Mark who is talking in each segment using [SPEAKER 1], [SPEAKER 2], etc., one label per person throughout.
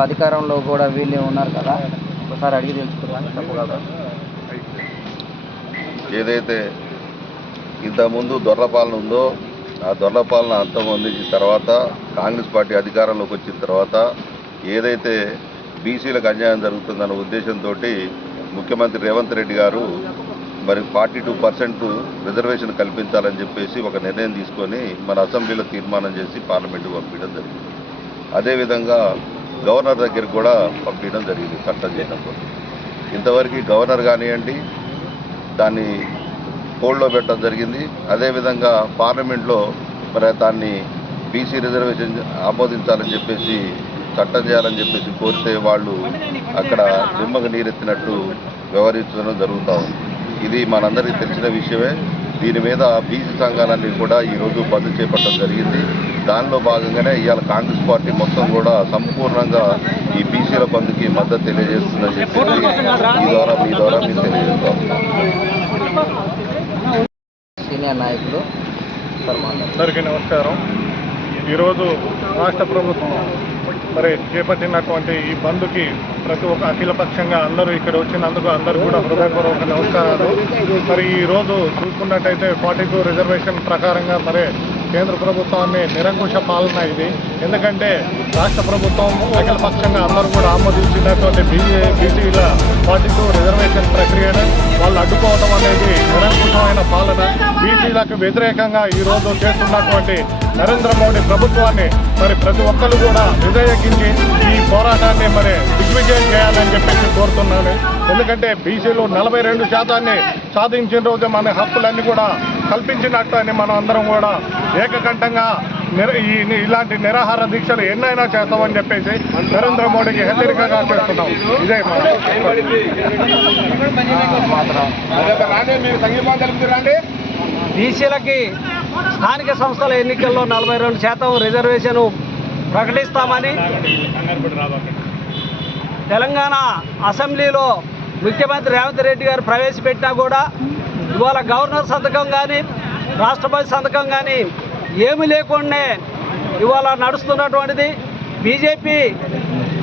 [SPEAKER 1] ఇప్పుడు అధికారంలో కూడా వీళ్ళే ఉన్నారు కదా? ఒకసారి అడిగి తెలుసుకున్నాను చెప్పగలరా
[SPEAKER 2] ఏదైతే ఇంతకుముందు దొర్రపాలన ఉందో ఆ దొర్రపాలన అంతం అందించిన తర్వాత కాంగ్రెస్ పార్టీ అధికారంలోకి వచ్చిన తర్వాత ఏదైతే బీసీలకు అన్యాయం జరుగుతుందన్న ఉద్దేశంతో ముఖ్యమంత్రి రేవంత్ రెడ్డి గారు మరి ఫార్టీ టూ పర్సెంట్ రిజర్వేషన్ కల్పించాలని చెప్పేసి ఒక నిర్ణయం తీసుకొని మన అసెంబ్లీలో తీర్మానం చేసి పార్లమెంటుకు పంపించడం జరిగింది. అదేవిధంగా గవర్నర్ దగ్గరికి కూడా పంపించడం జరిగింది చట్టం చేయడంతో ఇంతవరకు గవర్నర్ కానివ్వండి దాన్ని హోల్డ్లో పెట్టడం జరిగింది. అదేవిధంగా పార్లమెంట్లో మరి దాన్ని బీసీ రిజర్వేషన్ ఆమోదించాలని చెప్పేసి చట్టం చేయాలని చెప్పేసి కోరితే వాళ్ళు అక్కడ నిమ్మకు నీరెత్తినట్టు వ్యవహరించడం జరుగుతూ ఉంది. ఇది మనందరికీ తెలిసిన విషయమే. దీని మీద బీసీ సంఘాలన్నీ కూడా ఈరోజు బంద్ చేపట్టడం జరిగింది. దానిలో భాగంగానే ఇవాళ కాంగ్రెస్ పార్టీ మొత్తం కూడా సంపూర్ణంగా ఈ బీసీల బంద్కి మద్దతు తెలియజేస్తుందని చెప్పి ఈ ద్వారా మీ ద్వారా మీకు తెలియజేస్తాం.
[SPEAKER 1] సీనియర్ నాయకులు
[SPEAKER 3] అందరికీ నమస్కారం. ఈరోజు రాష్ట్ర ప్రభుత్వం మరి చేపట్టినటువంటి ఈ బంద్కి ప్రతి ఒక్క అఖిలపక్షంగా అందరూ ఇక్కడ వచ్చినందుకు అందరూ కూడా హృదయపూర్వక నమస్కారాలు. మరి ఈ రోజు చూసుకున్నట్టయితే ఫార్టీ టూ రిజర్వేషన్ ప్రకారంగా మరి కేంద్ర ప్రభుత్వాన్ని నిరంకుశ పాలన ఇది. ఎందుకంటే రాష్ట్ర ప్రభుత్వం ఏకపక్షంగా అందరూ కూడా ఆమోదించినటువంటి బీజే బీసీల ఫార్టీ టూ రిజర్వేషన్ ప్రక్రియను వాళ్ళు అడ్డుకోవడం అనేది నిరంకుశమైన పాలన. బీసీలకు వ్యతిరేకంగా ఈ రోజు చేస్తున్నటువంటి నరేంద్ర మోడీ ప్రభుత్వాన్ని మరి ప్రతి ఒక్కరు కూడా విజయకించి ఈ పోరాటాన్ని మరి దిగ్విజయం చేయాలని చెప్పి కోరుతున్నాను. ఎందుకంటే బీసీలు నలభై రెండు శాతాన్ని సాధించిన రోజు మన హక్కులన్నీ కూడా కల్పించినట్టు అని మనం అందరం కూడా ఏకకంఠంగా నిర ఈ ఇలాంటి నిరాహార దీక్షలు ఎన్నైనా చేస్తామని చెప్పేసి నరేంద్ర మోడీకి హెచ్చరికగా చేస్తున్నాం. ఇదే
[SPEAKER 4] బీసీలకి స్థానిక సంస్థల ఎన్నికల్లో నలభై రెండు శాతం రిజర్వేషన్ ప్రకటిస్తామని తెలంగాణ అసెంబ్లీలో ముఖ్యమంత్రి రేవంత్ రెడ్డి గారు ప్రవేశపెట్టినా కూడా ఇవాళ గవర్నర్ సంతకం కానీ రాష్ట్రపతి సంతకం కానీ ఏమీ లేకుండానే ఇవాళ నడుస్తున్నటువంటిది. బీజేపీ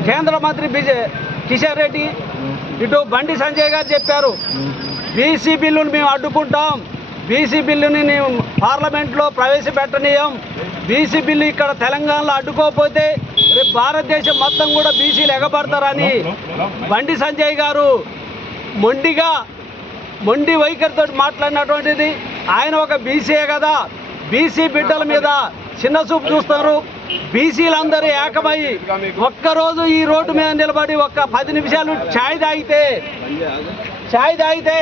[SPEAKER 4] కేంద్ర మంత్రి బీజే కిషన్ రెడ్డి ఇటు బండి సంజయ్ గారు చెప్పారు. బీసీ బిల్లును మేము అడ్డుకుంటాం. బీసీ బిల్లుని మేము పార్లమెంట్లో ప్రవేశపెట్టనీయం. బీసీ బిల్లు ఇక్కడ తెలంగాణలో అడ్డుకోకపోతే రేపు భారతదేశం మొత్తం కూడా బీసీలు ఎగబడతారని బండి సంజయ్ గారు మొండిగా మొండి వైఖరితో మాట్లాడినటువంటిది. ఆయన ఒక బీసీయే కదా. బీసీ బిడ్డల మీద చిన్న చూపు చూస్తారు. బీసీలందరూ ఏకమై ఒక్కరోజు ఈ రోడ్డు మీద నిలబడి ఒక్క పది నిమిషాలు ఛాయ్ తాగితే ఛాయ్ తాగితే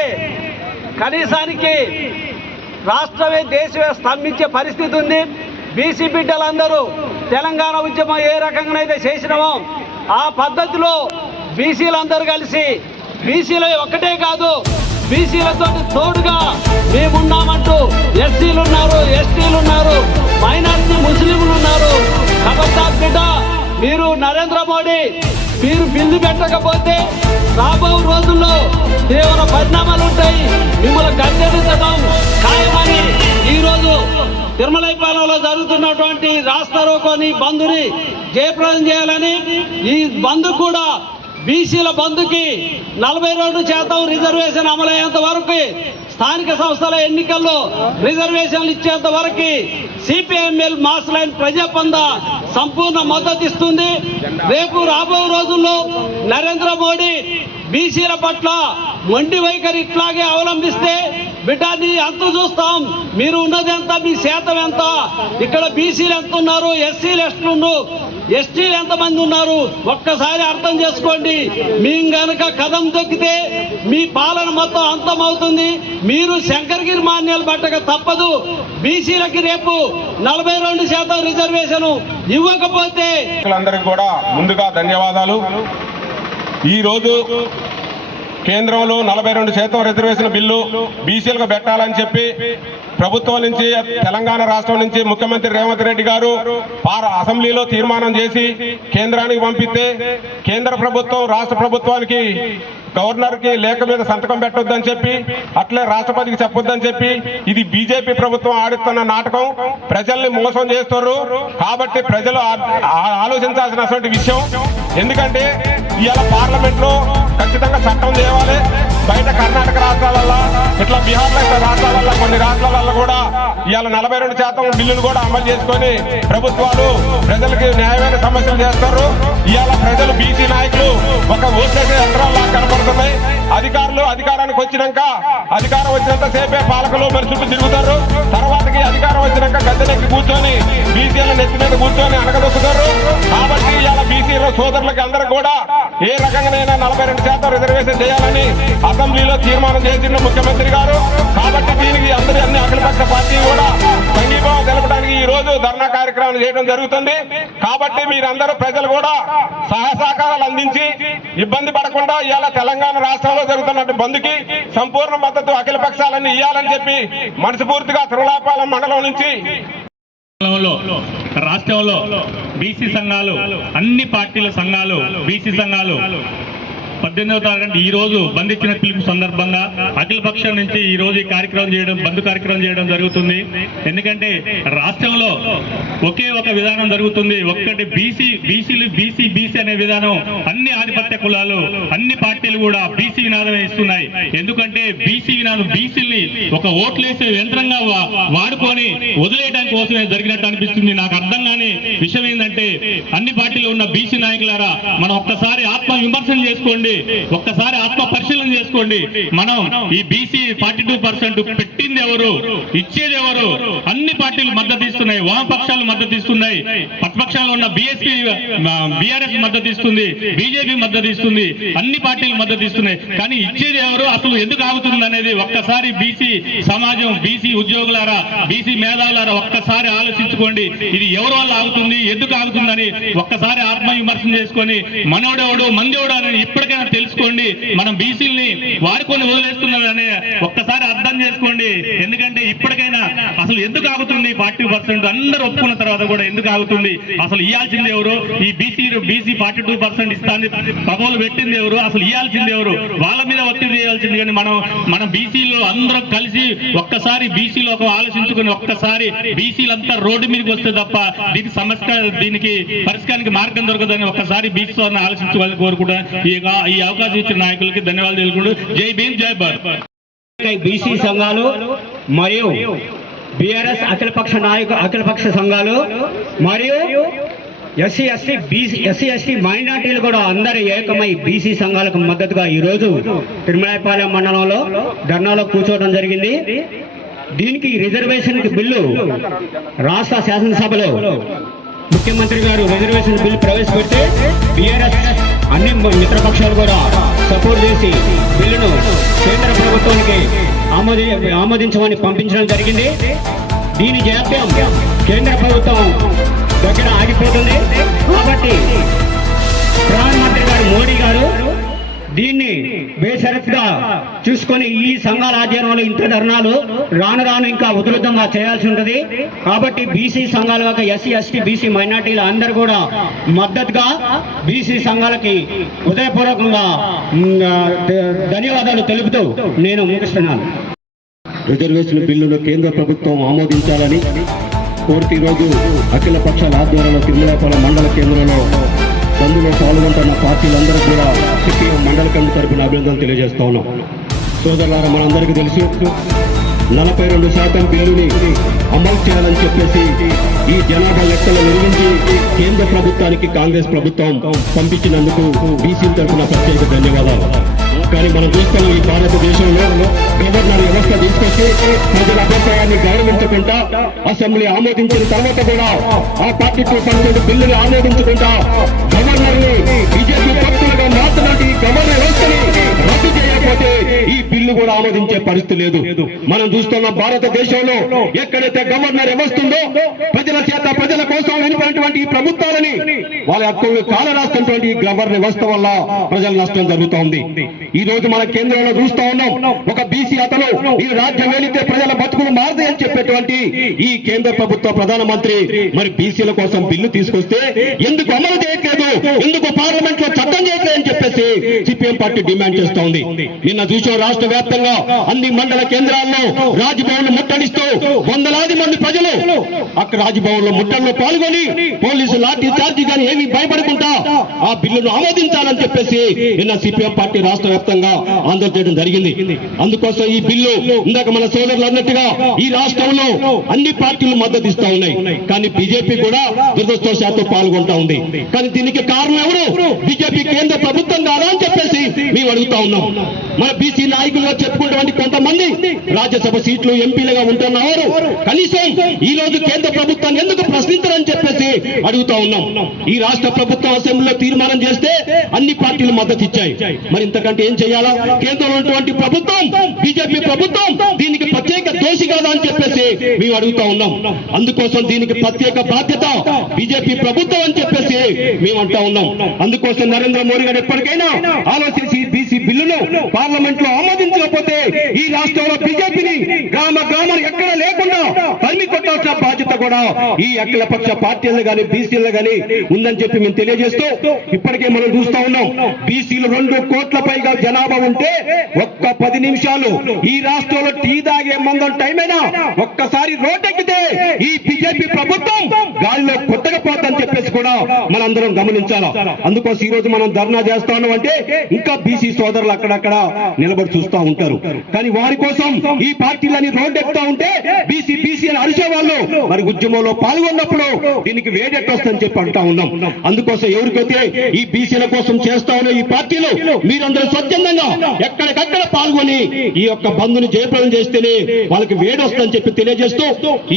[SPEAKER 4] కనీసానికి రాష్ట్రమే దేశమే స్తంభించే పరిస్థితి ఉంది. బీసీ బిడ్డలందరూ తెలంగాణ ఉద్యమం ఏ రకంగానైతే చేసినామో ఆ పద్ధతిలో బీసీలందరూ కలిసి బీసీలు ఒక్కటే కాదు బీసీలతో తోడుగా మేమున్నామంటూ ఎస్సీలు ఉన్నారు ఎస్టీలు ఉన్నారు మైనార్టీ ముస్లింలు ఉన్నారు ఖబర్దార్ బిడ్డ మీరు నరేంద్ర మోడీ మీరు బిల్లు పెట్టకపోతే రాబో రోజుల్లో తీవ్ర పరిణామాలు ఉంటాయి మిమ్మల్ని గద్దెదించడం ఖాయమని ఈరోజు తిరుమలైపాలెంలో జరుగుతున్నటువంటి రాస్తారోకోని బంధుని జయప్రదం చేయాలని ఈ బంధు కూడా బీసీల బంధుకి నలభై రెండు శాతం రిజర్వేషన్ అమలయ్యేంత వరకు స్థానిక సంస్థల ఎన్నికల్లో రిజర్వేషన్లు ఇచ్చేంత వరకు సిపిఎంఎల్ మాస్ లైన్ ప్రజాపంద సంపూర్ణ మద్దతు ఇస్తుంది రేపు రాబోయే రోజుల్లో నరేంద్ర మోడీ బీసీల పట్ల మొండి వైఖరి ఇట్లాగే అవలంబిస్తే బిడ్డ నీ అంత చూస్తాం. మీరు ఉన్నది ఎంత మీ శాతం ఎంత? ఇక్కడ బీసీలు ఎంత ఉన్నారు ఎస్సీలు ఎట్లున్నారు ఎస్టీలు ఎంతమంది ఉన్నారు? ఒక్కసారి అర్థం చేసుకోండి. మేము గనక కథం తొక్కితే మీ పాలన మొత్తం అంతమవుతుంది మీరు శంకరగిరి మాన్యాలు పట్టక తప్పదు. బీసీలకి రేపు నలభై రెండు శాతం రిజర్వేషన్ ఇవ్వకపోతే
[SPEAKER 5] కూడా ముందుగా ధన్యవాదాలు. ఈరోజు కేంద్రంలో నలభై రెండు శాతం రిజర్వేషన్ బిల్లు బీసీలకు పెట్టాలని చెప్పి ప్రభుత్వం నుంచి తెలంగాణ రాష్ట్రం నుంచి ముఖ్యమంత్రి రేవంత్ రెడ్డి గారు పార అసెంబ్లీలో తీర్మానం చేసి కేంద్రానికి పంపిస్తే కేంద్ర ప్రభుత్వం రాష్ట్ర ప్రభుత్వానికి గవర్నర్కి లేఖ మీద సంతకం పెట్టొద్దని చెప్పి అట్లే రాష్ట్రపతికి చెప్పొద్దని చెప్పి ఇది బీజేపీ ప్రభుత్వం ఆడుతున్న నాటకం. ప్రజల్ని మోసం చేస్తారు కాబట్టి ప్రజలు ఆలోచించాల్సినటువంటి విషయం. ఎందుకంటే ఇవాళ పార్లమెంట్లో ఖచ్చితంగా చట్టం తేవాలి. బయట కర్ణాటక రాష్ట్రాలలో ఇట్లా బీహార్ ఇట్లా రాష్ట్రాలల్లో కొన్ని రాష్ట్రాలలో కూడా ఇవాళ నలభై రెండు శాతం బిల్లులు కూడా అమలు చేసుకొని ప్రభుత్వాలు ప్రజలకి న్యాయం సమస్యలు చేస్తారు. ఇవాళ ప్రజలు బీసీ నాయకులు ఒక ఓట్లేసే యంత్రాలు కనపడుతున్నాయి. అధికారులు అధికారానికి వచ్చినాక అధికారం వచ్చినంత సేపే పాలకులు మరి చుట్టూ తిరుగుతారు. తర్వాతకి అధికారం వచ్చినాక గద్దెనెక్కి కూర్చొని బీసీల నెత్తి మీద కూర్చొని అనగదొక్కుతారు కాబట్టి ఇవాళ బీసీల సోదరులకి అందరూ కూడా ఏ రకంగానైనా నలభై రెండు శాతం రిజర్వేషన్ చేయాలని అసెంబ్లీలో తీర్మానం చేసిన ముఖ్యమంత్రి గారు. కాబట్టి దీనికి అందరి అన్ని అఖిలపక్ష పార్టీ కూడా సంఘీభావం తెలపడానికి ఈ రోజు ధర్నా కార్యక్రమం చేయడం జరుగుతుంది. కాబట్టి మీరందరూ ప్రజలు కూడా సహాయ సహకారాలు అందించి ఇబ్బంది పడకుండా ఇవాళ తెలంగాణ రాష్ట్రం రాష్ట్రంలో జరుగుతున్నటువంటి బంద్కి సంపూర్ణ మద్దతు అఖిల పక్షాలన్నీ ఇవ్వాలని చెప్పి మనస్ఫూర్తిగా తిరులాపాలెం మండలం నుంచి
[SPEAKER 6] రాష్ట్రంలో బీసీ సంఘాలు అన్ని పార్టీల సంఘాలు బీసీ సంఘాలు పద్దెనిమిదవ తారీఖు ఈ రోజు బంద్ ఇచ్చిన పిలుపు సందర్భంగా అఖిల పక్షం నుంచి ఈ రోజు ఈ కార్యక్రమం చేయడం బంద్ కార్యక్రమం చేయడం జరుగుతుంది. ఎందుకంటే రాష్ట్రంలో ఒకే ఒక విధానం జరుగుతుంది. ఒక్కటి బీసీ బీసీలు బీసీ బీసీ అనే విధానం. అన్ని ఆధిపత్య కులాలు అన్ని పార్టీలు కూడా బీసీ వినాదం ఇస్తున్నాయి. ఎందుకంటే బీసీ వినాదం బీసీని ఒక ఓట్లేసే యంత్రంగా వాడుకొని వదిలేయడం కోసమే జరిగినట్టు అనిపిస్తుంది. నాకు అర్థం కాని విషయం ఏంటంటే అన్ని పార్టీలు ఉన్న బీసీ నాయకులారా మనం ఒక్కసారి ఆత్మ విమర్శన చేసుకోండి. ఒక్కసారి ఆత్మ పరిశీలన చేసుకోండి. మనం ఈ బీసీ ఫార్టీ పెట్టింది ఎవరు? ఇచ్చేది ఎవరు? అన్ని పార్టీలు మద్దతు ఇస్తున్నాయి. వామపక్షాలు మద్దతు ఇస్తున్నాయి. ప్రతిపక్షాలు ఉన్న బీఎస్పీ బీఆర్ఎస్ మద్దతు ఇస్తుంది. బీజేపీ మద్దతు ఇస్తుంది. అన్ని పార్టీలు మద్దతు ఇస్తున్నాయి. కానీ ఇచ్చేది ఎవరు? అసలు ఎందుకు ఆగుతుంది అనేది ఒక్కసారి బీసీ సమాజం బీసీ ఉద్యోగులారా బీసీ మేధావులారా ఒక్కసారి ఆలోచించుకోండి. ఇది ఎవరి వల్ల ఆగుతుంది? ఎందుకు ఆగుతుందని ఒక్కసారి ఆత్మ విమర్శనం చేసుకొని మనోడెవడు మందేవుడు అని ఇప్పటికే ఇప్పటికైనా తెలుసుకోండి. మనం బీసీల్ని వాడుకొని వదిలేస్తున్నారనే ఒక్కసారి అర్థం చేసుకోండి. ఎందుకంటే ఇప్పటికైనా అసలు ఎందుకు ఆగుతుంది ఫార్టీ పర్సెంట్? అందరూ ఒప్పుకున్న తర్వాత కూడా ఎందుకు ఆగుతుంది? అసలు ఇవ్వాల్సింది ఎవరు? ఈ BC BC forty two percent ఇస్తాన్ని ప్రభువులు పెట్టింది ఎవరు? అసలు ఇవ్వాల్సింది ఎవరు? వాళ్ళ మీద ఒత్తిడి చేయాల్సింది. కానీ మనం మన బీసీలు అందరం కలిసి ఒక్కసారి బీసీలు ఒక ఆలోచించుకొని ఒక్కసారి బీసీలంతా రోడ్డు మీదకి వస్తే తప్ప దీనికి సమస్య దీనికి పరిష్కారానికి మార్గం దొరకదని ఒక్కసారి బీసీ ఆలోచించుకోవాలని కోరుకుంటా ఈ అవకాశం ఇచ్చిన నాయకులకి ధన్యవాదాలు తెలుపుకుంటూ జై భీమ్ జై భారత్.
[SPEAKER 7] బీసీ సంఘాలు మరియు బీఆర్ఎస్ అఖిలపక్ష నాయక అఖిలపక్ష సంఘాలు మరియు SC ST BC SC ST మైనార్టీలు కూడా అందరూ ఏకమై బీసీ సంఘాలకు మద్దతుగా ఈరోజు తిరుమలపాలెం మండలంలో ధర్నాలో కూర్చోవడం జరిగింది. దీనికి రిజర్వేషన్ బిల్లు రాష్ట్ర శాసనసభలో ముఖ్యమంత్రి గారు రిజర్వేషన్ బిల్ ప్రవేశపెడితే బీఆర్ఎస్ అన్ని మిత్రపక్షాలు కూడా సపోర్ట్ చేసి బిల్లును కేంద్ర ప్రభుత్వానికి ఆమోది ఆమోదించమని పంపించడం జరిగింది. దీని జాప్యం కేంద్ర ప్రభుత్వం దగ్గర ఆగిపోతుంది. కాబట్టి ప్రధానమంత్రి గారు మోడీ గారు దీన్ని బేషరత్గా చూసుకొని ఈ సంఘాల ఆధ్వర్యంలో ఇంత ధర్నాలు రాను రాను ఇంకా ఉధృతంగా చేయాల్సి ఉంటుంది. కాబట్టి బీసీ సంఘాల యొక్క ఎస్సీ ఎస్టీ బీసీ మైనార్టీలు అందరూ కూడా మద్దతుగా బీసీ సంఘాలకి హృదయపూర్వకంగా ధన్యవాదాలు తెలుపుతూ నేను ముగిస్తున్నాను.
[SPEAKER 8] రిజర్వేషన్ బిల్లును కేంద్ర ప్రభుత్వం ఆమోదించాలని కోరుతూ ఈరోజు అఖిల పక్షాల ఆధ్వర్యంలో తిరుమలాపురం మండల కేంద్రంలో అందులో పాల్గొంటున్న పార్టీలందరూ కూడా సిపిఎం మండల కమిటీ తరపున అభినందనలు తెలియజేస్తా ఉన్నాం. సోదరులారా మనందరికీ తెలుసు నలభై రెండు శాతం బిల్లుని అమలు చేయాలని చెప్పేసి ఈ జనాభా లెక్కలు నిర్మించి కేంద్ర ప్రభుత్వానికి కాంగ్రెస్ ప్రభుత్వం పంపించినందుకు బీసీ తరఫున ప్రత్యేక ధన్యవాదాలు. కానీ మనం చూస్తాం ఈ భారతదేశంలో గవర్నర్ వ్యవస్థ తీసుకొచ్చి ప్రజల అభిప్రాయాన్ని గౌరవించకుండా అసెంబ్లీ ఆమోదించిన తర్వాత కూడా ఆ పార్టీ టూ పర్సెంట్ బిల్లుని ఆమోదించకుండా గవర్నర్ని బీజేపీ భక్తులుగా మార్చినట్టు గవర్నర్ వ్యవస్థని రద్దు చేయకపోతే బిల్లు కూడా ఆమోదించే పరిస్థితి లేదు. మనం చూస్తున్న భారతదేశంలో ఎక్కడైతే గవర్నర్ వ్యవస్థ ప్రజల చేత ప్రజల కోసం వినిపినటువంటి ఈ ప్రభుత్వాలని వాళ్ళ హక్కులు కాలరాస్తున్నటువంటి ఈ గవర్నర్ వ్యవస్థ వల్ల ప్రజల నష్టం జరుగుతూ ఉంది. ఈ రోజు మన కేంద్రంలో చూస్తా ఉన్నాం ఒక బీసీ అతను ఈ రాజ్యం వెళితే ప్రజల బతుకులు మారదు అని చెప్పేటువంటి ఈ కేంద్ర ప్రభుత్వ ప్రధానమంత్రి మరి బీసీల కోసం బిల్లు తీసుకొస్తే ఎందుకు అమలు చేయట్లేదు ఎందుకు పార్లమెంట్లో చట్టం చేయట్లేదు అని చెప్పేసి సిపిఎం పార్టీ డిమాండ్ చేస్తోంది నిన్న చూసాం రాష్ట్ర వ్యాప్తంగా అన్ని మండల కేంద్రాల్లో రాజ్భవన్ ముట్టడిస్తూ వందలాది మంది ప్రజలు అక్కడ రాజ్భవన్లో ముట్టడిలో పాల్గొని పోలీసు లాఠీ చార్జీ కానీ ఏమి భయపడకుండా ఆ బిల్లును ఆమోదించాలని చెప్పేసి నిన్న సిపిఎం పార్టీ రాష్ట్ర వ్యాప్తంగా ఆందోళన చేయడం జరిగింది. అందుకోసం ఈ బిల్లు ఇందాక మన సోదరులు అన్నట్టుగా ఈ రాష్ట్రంలో అన్ని పార్టీలు మద్దతు ఇస్తా ఉన్నాయి. కానీ బీజేపీ కూడా దురదృష్టవశాత్తు పాల్గొంటా ఉంది. కానీ దీనికి కారణం ఎవరు? బీజేపీ కేంద్ర ప్రభుత్వం కాదా అని చెప్పేసి మేము అడుగుతా ఉన్నాం. మన బీసీ నాయకులు నాయకులుగా చెప్పుకున్నటువంటి కొంతమంది రాజ్యసభ సీట్లు ఎంపీలుగా ఉంటున్నవారు కనీసం ఈ రోజు కేంద్ర ప్రభుత్వాన్ని ఎందుకు ప్రశ్నించరని చెప్పేసి అడుగుతా ఉన్నాం. ఈ రాష్ట్ర ప్రభుత్వం అసెంబ్లీలో తీర్మానం చేస్తే అన్ని పార్టీలు మద్దతు ఇచ్చాయి. మరి ఇంతకంటే ఏం చేయాలా? కేంద్రంలో ఉన్నటువంటి ప్రభుత్వం బీజేపీ ప్రభుత్వం దీనికి ప్రత్యేక దోషి కాదా అని చెప్పేసి మేము అడుగుతా ఉన్నాం. అందుకోసం దీనికి ప్రత్యేక బాధ్యత బీజేపీ ప్రభుత్వం అని చెప్పేసి మేము అంటా ఉన్నాం. అందుకోసం నరేంద్ర మోడీ గారు ఎప్పటికైనా ఆలోచించి బీసీ బిల్లును పార్లమెంట్లో ఆమోదించకపోతే ఈ రాష్ట్రంలో బీజేపీని గ్రామ గ్రామాలు ఎక్కడ లేకుండా తరిమి కొట్టాల్సిన బాధ్యత కూడా ఈ అఖిల పక్ష పార్టీలు గాని బీసీలు గాని ఉందని చెప్పి మేము తెలియజేస్తూ ఇప్పటికే మనం చూస్తా ఉన్నాం. బీసీలు రెండు కోట్ల పైగా జనాభా ఉంటే ఒక్క పది నిమిషాలు ఈ రాష్ట్రంలో టీ తాగే మందం టైం అయినా ఒక్కసారి రోడ్డెక్కితే ఈ బీజేపీ ప్రభుత్వం గాలిలో కొత్తగా పోతుందని చెప్పేసి కూడా మనందరం గమనించాలి. అందుకోసం ఈ రోజు మనం ధర్నా చేస్తా ఉన్నాం అంటే ఇంకా బీసీ సోదరులు అక్కడక్కడ నిలబడి చూస్తా ఉంటారు. కానీ వారి కోసం ఈ పార్టీలని రోడ్డు ఎక్కుతా ఉంటే బీసీ బీసీ అని అరిచే వాళ్ళు మరి ఉద్యమంలో పాల్గొన్నప్పుడు దీనికి వేడెట్టొస్తుందని చెప్పి అంటా ఉన్నాం. అందుకోసం ఎవరికైతే ఈ బీసీల కోసం చేస్తా ఉన్న ఈ పార్టీలు మీరందరూ స్వచ్ఛందంగా ఎక్కడికక్కడ పాల్గొని ఈ యొక్క బంధుని జయప్రదం చేస్తేనే వాళ్ళకి వేడి వస్తుందని చెప్పి తెలియజేస్తూ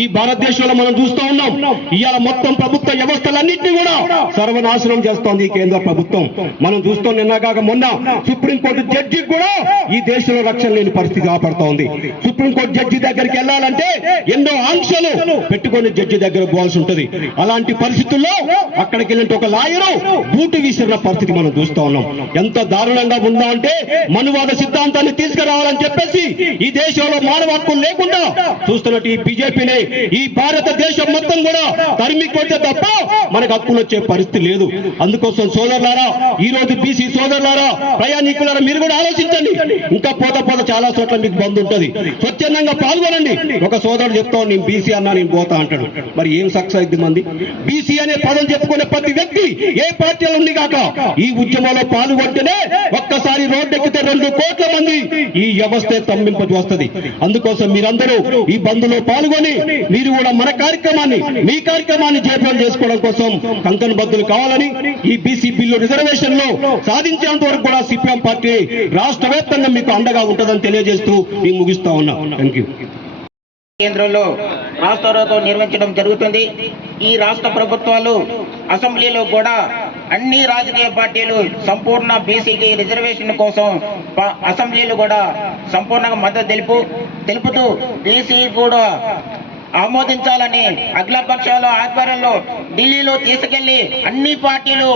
[SPEAKER 8] ఈ భారతదేశంలో మనం చూస్తూ ఉన్నాం. ఇవాళ మొత్తం ప్రభుత్వ వ్యవస్థలన్నింటినీ కూడా సర్వనాశనం చేస్తోంది ఈ కేంద్ర ప్రభుత్వం. మనం చూస్తాం నిన్నగాక మొన్న సుప్రీంకోర్టు జడ్జి కూడా ఈ దేశంలో రక్షణ లేని పరిస్థితి కాపాడుతోంది సుప్రీంకోర్టు జడ్జి దగ్గరికి వెళ్ళాలంటే ఎన్నో ఆంక్షలు పెట్టుకుని జడ్జి దగ్గర పోవాల్సి ఉంటుంది. అలాంటి పరిస్థితుల్లో అక్కడికి వెళ్ళిన ఒక లాయరు బూటు విసిరిన పరిస్థితి మనం చూస్తా ఉన్నాం. ఎంత దారుణంగా ఉందా అంటే మనువాద సిద్ధాంతాన్ని తీసుకురావాలని చెప్పేసి ఈ దేశంలో మానవ హక్కులు లేకుండా చూస్తున్నట్టు ఈ బీజేపీని ఈ భారతదేశం మొత్తం కూడా తరిమి కొడితే తప్ప మనకు హక్కులు వచ్చే పరిస్థితి లేదు. అందుకోసం సోదరులారా ఈ రోజు బీసీ సోదరులారా ప్రయాణికులారా మీరు కూడా ఆలోచించండి. ఇంకా పోత చాలా చోట్ల మీకు బంద్ ఉంటుంది. స్వచ్ఛందంగా పాల్గొనండి. ఒక సోదరుడు చెప్తావు నేను బీసీ అన్నా నేను పోతా అంటాడు. మరి ఏం సక్సెస్ అయింది మంది? బీసీ అనే పదం చెప్పుకునే ప్రతి వ్యక్తి ఏ పార్టీలో ఉంది కాక ఈ ఉద్యమంలో పాల్గొంటేనే ఒక్కసారి రోడ్డెక్కితే రెండు కోట్ల మంది ఈ వ్యవస్థ తమ్మింప వస్తుంది అందుకోసం మీరందరూ ఈ బంద్లో పాల్గొని మీరు కూడా మన కార్యక్రమాన్ని మీ కార్యక్రమాన్ని జయప్రదం చేసుకోవడం కోసం కంకణ బద్దులు కావాలని ఈ బీసీ బిల్లు రిజర్వేషన్లో సాధించేంత వరకు కూడా సిపిఎం పార్టీ రాష్ట్ర వ్యాప్తంగా మీకు అండగా ఉంటుందని తెలియజేస్తూ నేను ముగిస్తా ఉన్నా. థ్యాంక్ యూ
[SPEAKER 9] కేంద్రంలో రాష్ట్రాలతో నిర్వహించడం జరుగుతుంది. ఈ రాష్ట్ర ప్రభుత్వాలు అసెంబ్లీలో కూడా అన్ని రాజకీయ పార్టీలు సంపూర్ణ బీసీకి రిజర్వేషన్ కోసం అసెంబ్లీలు కూడా సంపూర్ణంగా మద్దతు తెలుపు తెలుపుతూ బీసీ కూడా ఆమోదించాలని అఖిలపక్షాల ఆధ్వర్యంలో ఢిల్లీలో తీసుకెళ్ళి అన్ని పార్టీలు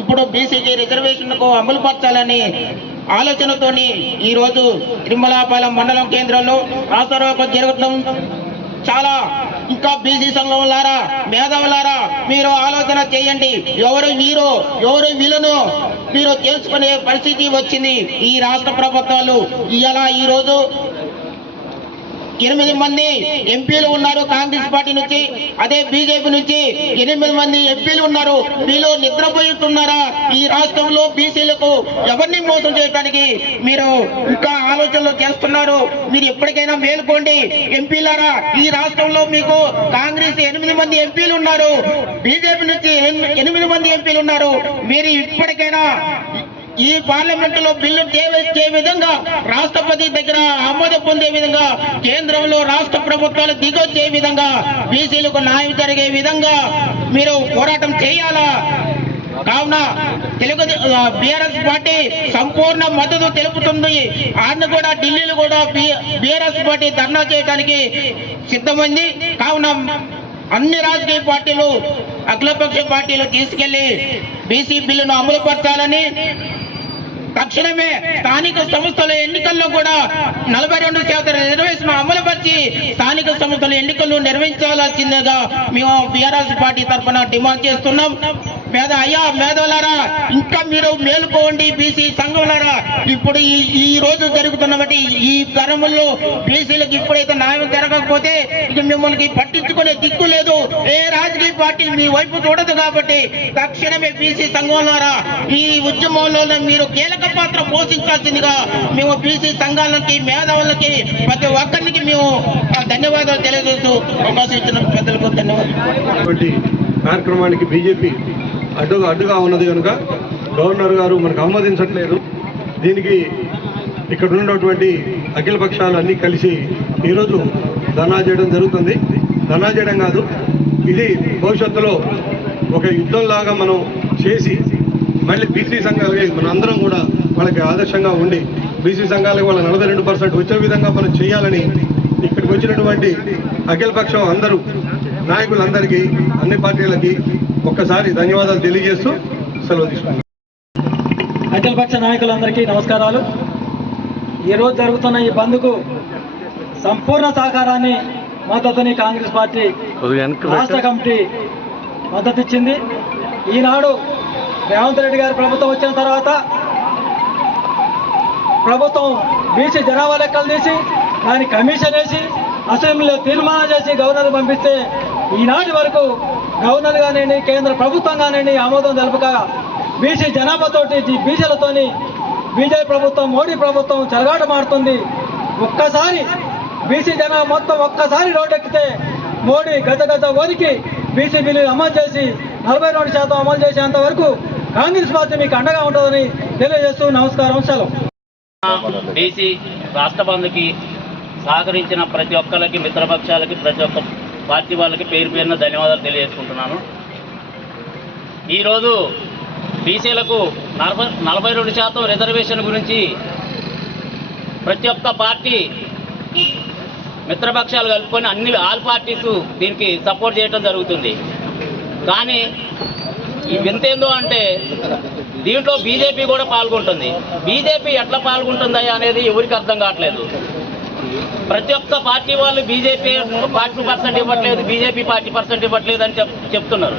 [SPEAKER 9] ఇప్పుడు బీసీకి రిజర్వేషన్కు అమలు పరచాలని ఆలోచనతోని ఈరోజు తిరుమలాపాలెం మండలం కేంద్రంలో రాష్ట్ర జరగడం చాలా ఇంకా బీసీ సంఘంలారా మేధావులారా మీరు ఆలోచన చేయండి. ఎవరు వీరు ఎవరు వీళ్ళను మీరు తెలుసుకునే పరిస్థితి వచ్చింది ఈ రాష్ట్ర ప్రభుత్వాలు. ఇలా ఈ రోజు ఎనిమిది మంది ఎంపీలు ఉన్నారు కాంగ్రెస్ పార్టీ నుంచి అదే బీజేపీ నుంచి. ఎనిమిది మంది ఎంపీలు ఉన్నారు. వీళ్ళు నిద్రపోతున్నారా ఈ రాష్ట్రంలో బీసీలకు ఎవరిని మోసం చేయడానికి మీరు ఇంకా ఆలోచనలు చేస్తున్నారు? మీరు ఎప్పటికైనా మేలుకోండి. ఎంపీలారా ఈ రాష్ట్రంలో మీకు కాంగ్రెస్ ఎనిమిది మంది ఎంపీలు ఉన్నారు. బీజేపీ నుంచి ఎనిమిది మంది ఎంపీలు ఉన్నారు. మీరు ఇప్పటికైనా ఈ పార్లమెంట్లో బిల్లు చేసే విధంగా రాష్ట్రపతి దగ్గర ఆమోదం పొందే విధంగా కేంద్రంలో రాష్ట్ర ప్రభుత్వాలు దిగొచ్చే విధంగా బీసీలకు న్యాయం జరిగే విధంగా మీరు పోరాటం చేయాలా? కావున తెలుగు బీఆర్ఎస్ పార్టీ సంపూర్ణ మద్దతు తెలుపుతుంది. ఆయన కూడా ఢిల్లీలో కూడా బీఆర్ఎస్ పార్టీ ధర్నా చేయడానికి సిద్ధమైంది. కావున అన్ని రాజకీయ పార్టీలు అఖిలపక్ష పార్టీలు తీసుకెళ్ళి బీసీ బిల్లును అమలుపరచాలని తక్షణమే స్థానిక సంస్థల ఎన్నికల్లో కూడా నలభై రెండు శాతం రిజర్వేషన్ అమలుపరిచి స్థానిక సంస్థల ఎన్నికలు నిర్వహించాల్సిందిగా మేము టీఆర్ఎస్ పార్టీ తరఫున డిమాండ్ చేస్తున్నాం. పేద అయ్యా మేధవులారా ఇంకా మీరు మేలుకోండి బీసీ సంఘంలారా ఇప్పుడు ఈ ఈ రోజు జరుగుతున్నటువంటి ఈ తరముల్లో బీసీలకు ఇప్పుడైతే న్యాయం జరగకపోతే ఇక మిమ్మల్ని పట్టించుకునే దిక్కు లేదు. ఏ రాజకీయ పార్టీ మీ వైపు చూడదు కాబట్టి తక్షణమే బీసీ సంఘంలారా ఈ ఉద్యమంలో మీరు కీలక పాత్ర పోషించాల్సిందిగా మేము బీసీ సంఘాలకి మేధావులకి ప్రతి ఒక్కరికి మేము ధన్యవాదాలు తెలియజేస్తూ అవకాశం ఇచ్చిన పెద్దలకు ధన్యవాదాలు.
[SPEAKER 10] కార్యక్రమానికి బీజేపీ అడ్డుగా అడ్డుగా ఉన్నది కనుక గవర్నర్ గారు మనకు ఆమోదించట్లేదు. దీనికి ఇక్కడ ఉన్నటువంటి అఖిల పక్షాలు అన్నీ కలిసి ఈరోజు ధర్నా చేయడం జరుగుతుంది. ధర్నా చేయడం కాదు ఇది భవిష్యత్తులో ఒక యుద్ధంలాగా మనం చేసి మళ్ళీ బీసీ సంఘాలకి మన అందరం కూడా వాళ్ళకి ఆదర్శంగా ఉండి బీసీ సంఘాలకి వాళ్ళ నలభై రెండు పర్సెంట్ వచ్చే విధంగా మనం చేయాలని ఇక్కడికి వచ్చినటువంటి అఖిల పక్షం అందరూ నాయకులందరికీ అన్ని పార్టీలకి ఒక్కసారి ధన్యవాదాలు తెలియజేస్తూ సెలవు తీసుకుంటాం
[SPEAKER 4] అఖిలపక్ష నాయకులందరికీ నమస్కారాలు. ఈరోజు జరుగుతున్న ఈ బంద్కు సంపూర్ణ సహకారాన్ని మద్దతుని కాంగ్రెస్ పార్టీ రాష్ట్ర కమిటీ మద్దతు ఇచ్చింది ఈనాడు రేవంత్ రెడ్డి గారి ప్రభుత్వం వచ్చిన తర్వాత ప్రభుత్వం బీసీ జనాభా లెక్కలు తీసి దాని కమిషన్ వేసి అసెంబ్లీలో తీర్మానం చేసి గవర్నర్ పంపిస్తే ఈనాటి వరకు గవర్నర్ కానివ్వండి కేంద్ర ప్రభుత్వం కానివ్వండి ఆమోదం తెలపక బీసీ జనాభాతోటి బీసీలతోని బీజేపీ ప్రభుత్వం మోడీ ప్రభుత్వం చెలగాట మారుతుంది ఒక్కసారి బీసీ జనాభా మొత్తం ఒక్కసారి రోడ్డెక్కితే మోడీ గత గత ఓరికి బీసీ బిల్లులు అమలు చేసి నలభై రెండు శాతం అమలు చేసేంత వరకు కాంగ్రెస్ పార్టీ మీకు అండగా ఉంటుందని తెలియజేస్తూ నమస్కారం సెలవు.
[SPEAKER 11] బీసీ రాష్ట్ర బంధుకి సహకరించిన ప్రతి ఒక్కరికి మిత్రపక్షాలకి ప్రతి ఒక్క పార్టీ వాళ్ళకి పేరు పేరున ధన్యవాదాలు తెలియజేసుకుంటున్నాను. ఈరోజు బీసీలకు నలభై నలభై రెండు శాతం రిజర్వేషన్ గురించి ప్రతి ఒక్క పార్టీ మిత్రపక్షాలు కలుపుకొని అన్ని ఆల్ పార్టీస్ దీనికి సపోర్ట్ చేయడం జరుగుతుంది. కానీ ఈ వింతేందో అంటే దీంట్లో బీజేపీ కూడా పాల్గొంటుంది. బీజేపీ ఎట్లా పాల్గొంటుందా అనేది ఎవరికి అర్థం కావట్లేదు. ప్రతి ఒక్క పార్టీ వాళ్ళు బీజేపీ పార్టీ పర్సెంట్ ఇవ్వట్లేదు బీజేపీ పార్టీ పర్సెంట్ ఇవ్వట్లేదు అని చెప్ చెప్తున్నారు.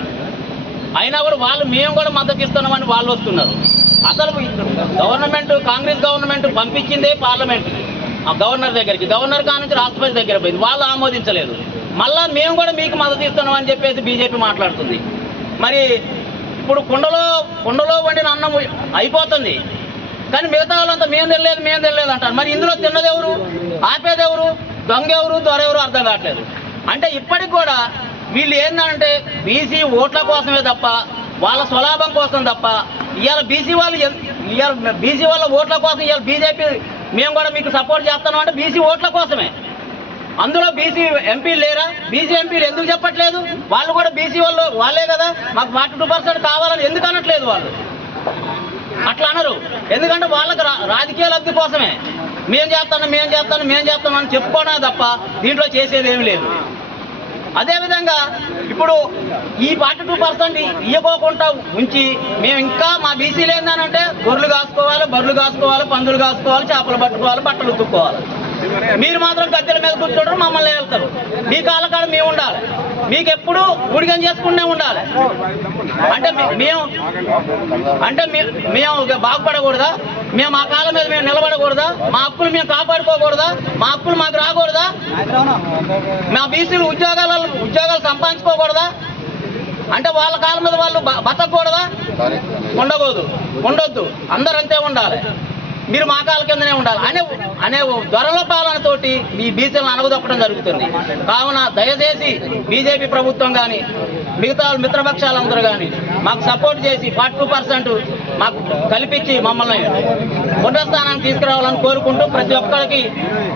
[SPEAKER 11] అయినా కూడా వాళ్ళు మేము కూడా మద్దతు ఇస్తున్నామని వాళ్ళు వస్తున్నారు. అసలు గవర్నమెంట్ కాంగ్రెస్ గవర్నమెంట్ పంపించిందే పార్లమెంట్. ఆ గవర్నర్ దగ్గరికి గవర్నర్ కానుంచి రాష్ట్రపతి దగ్గర పోయింది. వాళ్ళు ఆమోదించలేదు. మళ్ళా మేము కూడా మీకు మద్దతు ఇస్తున్నాం అని చెప్పేసి బీజేపీ మాట్లాడుతుంది. మరి ఇప్పుడు కుండలో కుండలో వండిన అన్నం అయిపోతుంది. కానీ మిగతా వాళ్ళంతా మేము తెలియలేదు మేము తెలియలేదు అంటారు. మరి ఇందులో తిన్నదెవరు ఆపేదెవరు ఆపేది ఎవరు? దొంగ ఎవరు? దొర ఎవరు? అర్థం కావట్లేదు. అంటే ఇప్పటికి కూడా వీళ్ళు ఏంటంటే బీసీ ఓట్ల కోసమే తప్ప వాళ్ళ స్వలాభం కోసం తప్ప ఇవాళ బీసీ వాళ్ళు ఇవాళ బీసీ వాళ్ళ ఓట్ల కోసం ఇవాళ బీజేపీ మేము కూడా మీకు సపోర్ట్ చేస్తున్నాం అంటే బీసీ ఓట్ల కోసమే. అందులో బీసీ ఎంపీలు లేరా? బీసీ ఎంపీలు ఎందుకు చెప్పట్లేదు? వాళ్ళు కూడా బీసీ వాళ్ళు వాళ్ళే కదా. మాకు ఫార్టీ టూ పర్సెంట్ కావాలని ఎందుకు అనట్లేదు వాళ్ళు? అట్లా అనరు. ఎందుకంటే వాళ్ళకి రా- రాజకీయ లబ్ధి కోసమే. మేం చేస్తాను మేం చేస్తాను మేం చేస్తాను అని చెప్పుకోవడమే తప్ప దీంట్లో చేసేది ఏమి లేదు. అదేవిధంగా ఇప్పుడు ఈ ఫార్టీ టూ పర్సెంట్ ఇవ్వకోకుండా ఉంచి మేము ఇంకా మా బీసీలు ఏందనంటే గొర్రెలు కాసుకోవాలి బర్రెలు కాసుకోవాలి పందులు కాసుకోవాలి చేపలు పట్టుకోవాలి బట్టలు ఉతుక్కోవాలి. మీరు మాత్రం గద్దెల మీద కూర్చోవడం మమ్మల్ని వెళ్తారు మీ కాలకాడ మేము ఉండాలి మీకు ఎప్పుడు గుడిగం చేసుకుంటూనే ఉండాలి. అంటే మేము అంటే మేము బాగుపడకూడదా? మేము మా కాలం మీద మేము నిలబడకూడదా? మా హక్కులు మేము కాపాడుకోకూడదా? మా హక్కులు మాకు రాకూడదా? మా బీసీలు ఉద్యోగాల ఉద్యోగాలు సంపాదించుకోకూడదా? అంటే వాళ్ళ కాళ్ళ మీద వాళ్ళు బతకూడదా ఉండకూడదు. ఉండొద్దు. అందరూ అంతే ఉండాలి. మీరు మా కాల కిందనే ఉండాలి. అనే అనే ధ్వరలో పాలనతోటి మీ బీసీలను అనగదొక్కడం జరుగుతుంది. కావున దయచేసి బీజేపీ ప్రభుత్వం కానీ మిగతా మిత్రపక్షాలందరూ కానీ మాకు సపోర్ట్ చేసి ఫార్టీ టూ పర్సెంట్ మాకు కల్పించి మమ్మల్ని పునఃస్థానానికి తీసుకురావాలని కోరుకుంటూ ప్రతి ఒక్కరికి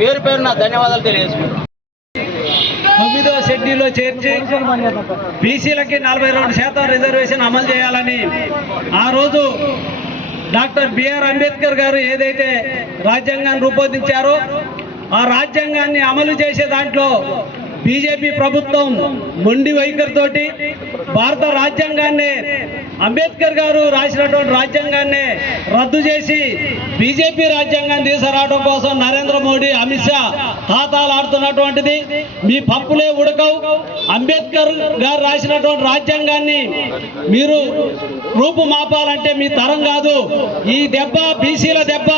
[SPEAKER 11] పేరు పేరున ధన్యవాదాలు తెలియజేసుకుంటాం
[SPEAKER 4] తొమ్మిదో షెడ్యూల్లో చేర్చి బీసీలకి నలభై రెండు శాతం రిజర్వేషన్ అమలు చేయాలని ఆ రోజు డాక్టర్ బిఆర్ అంబేద్కర్ గారు ఏదైతే రాజ్యాంగాన్ని రూపొందించారో ఆ రాజ్యాంగాన్ని అమలు చేసే దాంట్లో బీజేపీ ప్రభుత్వం మొండి వైఖరితోటి భారత రాజ్యాంగాన్ని అంబేద్కర్ గారు రాసినటువంటి రాజ్యాంగాన్ని రద్దు చేసి బీజేపీ రాజ్యాంగాన్ని తీసుకురావడం కోసం నరేంద్ర మోడీ అమిత్ షా తాతాలాడుతున్నటువంటిది. మీ పప్పులే ఉడకవు. అంబేద్కర్ గారు రాసినటువంటి రాజ్యాంగాన్ని మీరు రూపు మాపాలంటే మీ తరం కాదు. ఈ దెబ్బ బీసీల దెబ్బ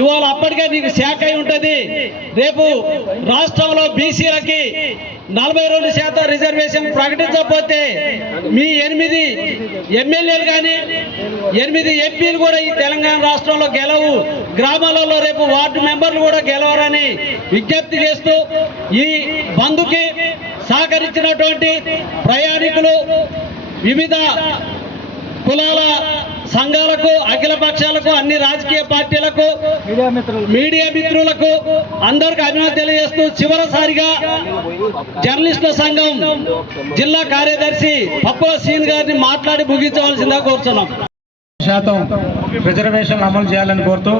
[SPEAKER 4] ఇవాళ అప్పటికే నీకు శాఖ అయి ఉంటుంది. రేపు రాష్ట్రంలో బీసీలకి నలభై రెండు శాతం రిజర్వేషన్ ప్రకటించకపోతే మీ ఎనిమిది ఎమ్మెల్యేలు కానీ ఎనిమిది ఎంపీలు కూడా ఈ తెలంగాణ రాష్ట్రంలో గెలవు. గ్రామాలలో రేపు వార్డు మెంబర్లు కూడా గెలవరని విజ్ఞప్తి చేస్తూ ఈ బంధుకి సహకరించినటువంటి ప్రయాణికులు వివిధ కులాల సంఘాలకు అఖిల పక్షాలకు అన్ని రాజకీయ పార్టీలకు మీడియా మిత్రులకు. అందరికి అభినందన తెలియజేస్తూ చివరిసారిగా జర్నలిస్టుల సంఘం జిల్లా కార్యదర్శి పప్పుల సీన్ గారిని మాట్లాడి ముగించవలసిందిగా కోరుతున్నాం.
[SPEAKER 12] శాతం రిజర్వేషన్ అమలు చేయాలని కోరుతూ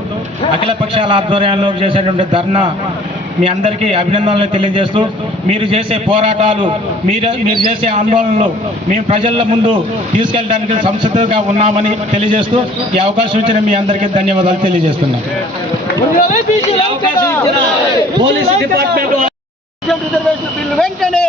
[SPEAKER 12] అఖిల పక్షాల ఆధ్వర్యంలో చేసేటువంటి ధర్నా మీ అందరికీ అభినందనలు తెలియజేస్తూ మీరు చేసే పోరాటాలు మీరు మీరు చేసే ఆందోళనలు మేము ప్రజల ముందు తీసుకెళ్ళడానికి సంసిద్ధంగా ఉన్నామని తెలియజేస్తూ ఈ అవకాశం ఇచ్చిన మీ అందరికీ ధన్యవాదాలు తెలియజేస్తున్నాను
[SPEAKER 4] అవకాశం ఇచ్చిన పోలీస్ డిపార్ట్మెంట్
[SPEAKER 9] రిజర్వేషన్ బిల్లు వెంటనే